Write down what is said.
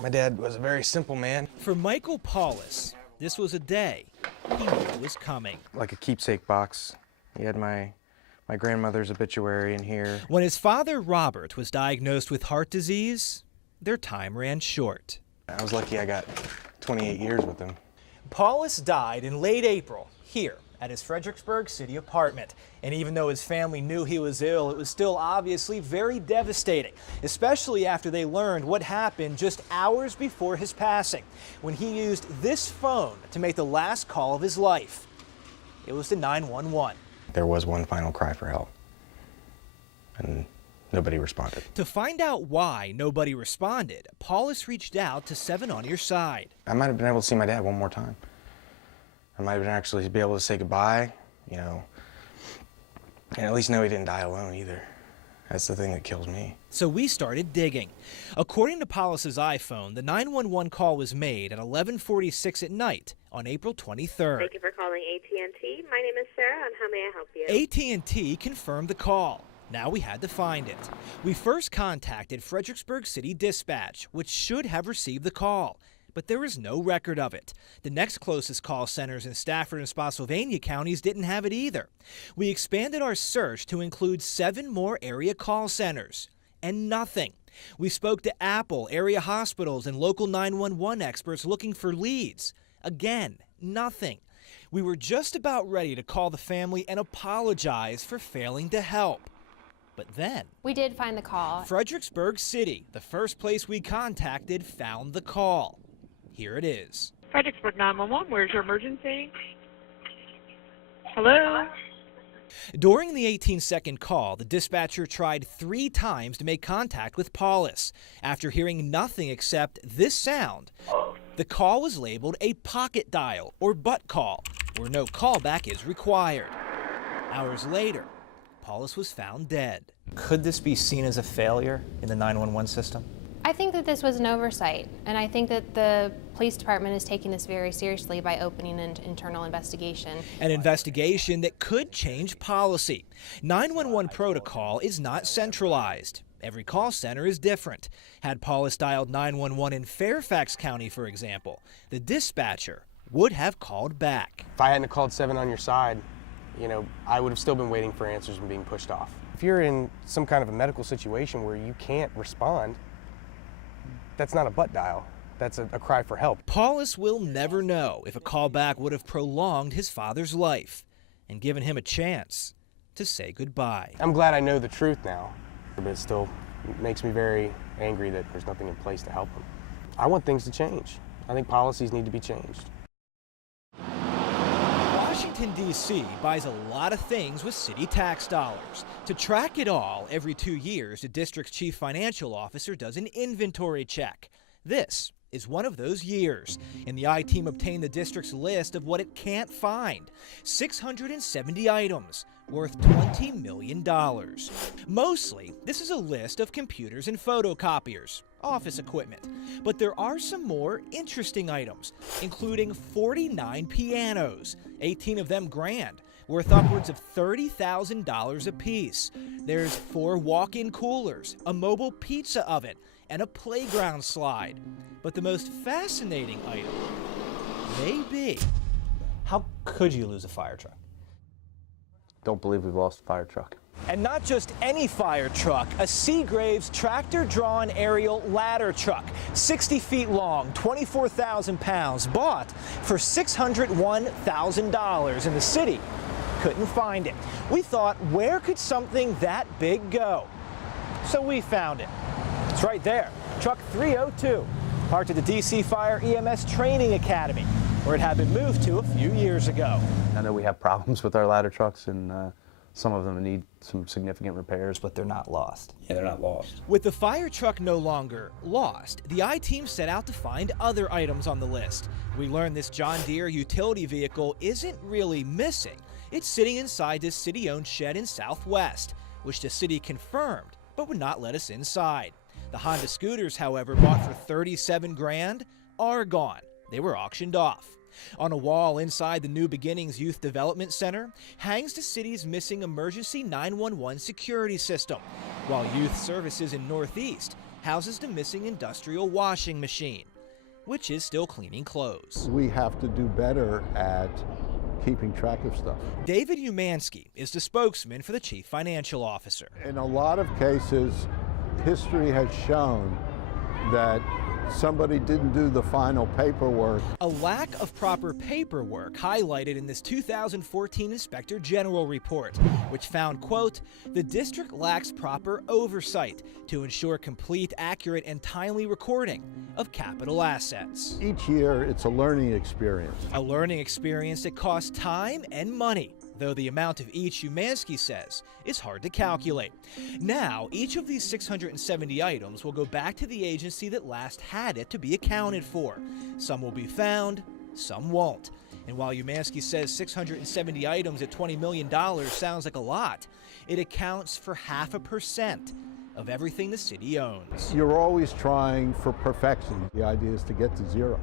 My dad was a very simple man. For Michael Paulus, this was a day he knew was coming. Like a keepsake box. He had my grandmother's obituary in here. When his father, Robert, was diagnosed with heart disease, their time ran short. I was lucky I got 28 years with him. Paulus died in late April here at his Fredericksburg City apartment. And even though his family knew he was ill, it was still obviously very devastating, especially after they learned what happened just hours before his passing, when he used this phone to make the last call of his life. It was to 911. There was one final cry for help, and nobody responded. To find out why nobody responded, Paulus reached out to 7 on Your Side. I might have been able to see my dad one more time. I might have been actually be able to say goodbye, you know, and at least know he didn't die alone either. That's the thing that kills me. So we started digging. According to Paulus's iPhone, the 911 call was made at 11:46 at night on April 23rd. Thank you for calling AT&T. My name is Sarah, and how may I help you? AT&T confirmed the call. Now we had to find it. We first contacted Fredericksburg City Dispatch, which should have received the call, but there is no record of it. The next closest call centers in Stafford and Spotsylvania counties didn't have it either. We expanded our search to include 7 more area call centers, and nothing. We spoke to Apple, area hospitals, and local 911 experts looking for leads. Again, nothing. We were just about ready to call the family and apologize for failing to help. But then, we did find the call. Fredericksburg City, the first place we contacted, found the call. Here it is. Fredericksburg 911, where's your emergency? Hello? During the 18-second call, the dispatcher tried 3 times to make contact with Paulus. After hearing nothing except this sound, the call was labeled a pocket dial or butt call, where no callback is required. Hours later, Paulus was found dead. Could this be seen as a failure in the 911 system? I think that this was an oversight, and I think that the police department is taking this very seriously by opening an internal investigation. An investigation that could change policy. 911 protocol is not centralized. Every call center is different. Had Paulus dialed 911 in Fairfax County, for example, the dispatcher would have called back. If I hadn't called 7 on Your Side, you know, I would have still been waiting for answers and being pushed off. If you're in some kind of a medical situation where you can't respond, that's not a butt dial. That's a cry for help. Paulus will never know if a callback would have prolonged his father's life and given him a chance to say goodbye. I'm glad I know the truth now, but it still makes me very angry that there's nothing in place to help him. I want things to change. I think policies need to be changed. Washington, D.C. buys a lot of things with city tax dollars. To track it all, every 2 years, the district's chief financial officer does an inventory check. This is one of those years, and the I-team obtained the district's list of what it can't find. 670 items worth $20 million. Mostly, this is a list of computers and photocopiers, office equipment. But there are some more interesting items, including 49 pianos, 18 of them grand, worth upwards of $30,000 apiece. There's 4 walk-in coolers, a mobile pizza oven, and a playground slide. But the most fascinating item may be, how could you lose a fire truck? Don't believe we've lost a fire truck. And not just any fire truck, a Seagraves tractor-drawn aerial ladder truck, 60 feet long, 24,000 pounds, bought for $601,000 in the city. Couldn't find it. We thought, where could something that big go? So we found it. It's right there, truck 302, parked at the DC Fire EMS Training Academy, where it had been moved to a few years ago. I know we have problems with our ladder trucks, and some of them need some significant repairs, but they're not lost. Yeah, they're not lost. With the fire truck no longer lost, the I-team set out to find other items on the list. We learned this John Deere utility vehicle isn't really missing. It's sitting inside this city-owned shed in Southwest, which the city confirmed, but would not let us inside. The Honda scooters, however, bought for $37 grand, are gone. They were auctioned off. On a wall inside the New Beginnings Youth Development Center hangs the city's missing emergency 911 security system, while Youth Services in Northeast houses the missing industrial washing machine, which is still cleaning clothes. We have to do better at keeping track of stuff. David Umansky is the spokesman for the chief financial officer. In a lot of cases, history has shown that somebody didn't do the final paperwork. A lack of proper paperwork highlighted in this 2014 Inspector General report, which found, quote, the district lacks proper oversight to ensure complete, accurate, and timely recording of capital assets. Each year, it's a learning experience. A learning experience that costs time and money, though the amount of each, Umansky says, is hard to calculate. Now, each of these 670 items will go back to the agency that last had it to be accounted for. Some will be found, some won't. And while Umansky says 670 items at $20 million sounds like a lot, it accounts for 0.5% of everything the city owns. You're always trying for perfection. The idea is to get to zero.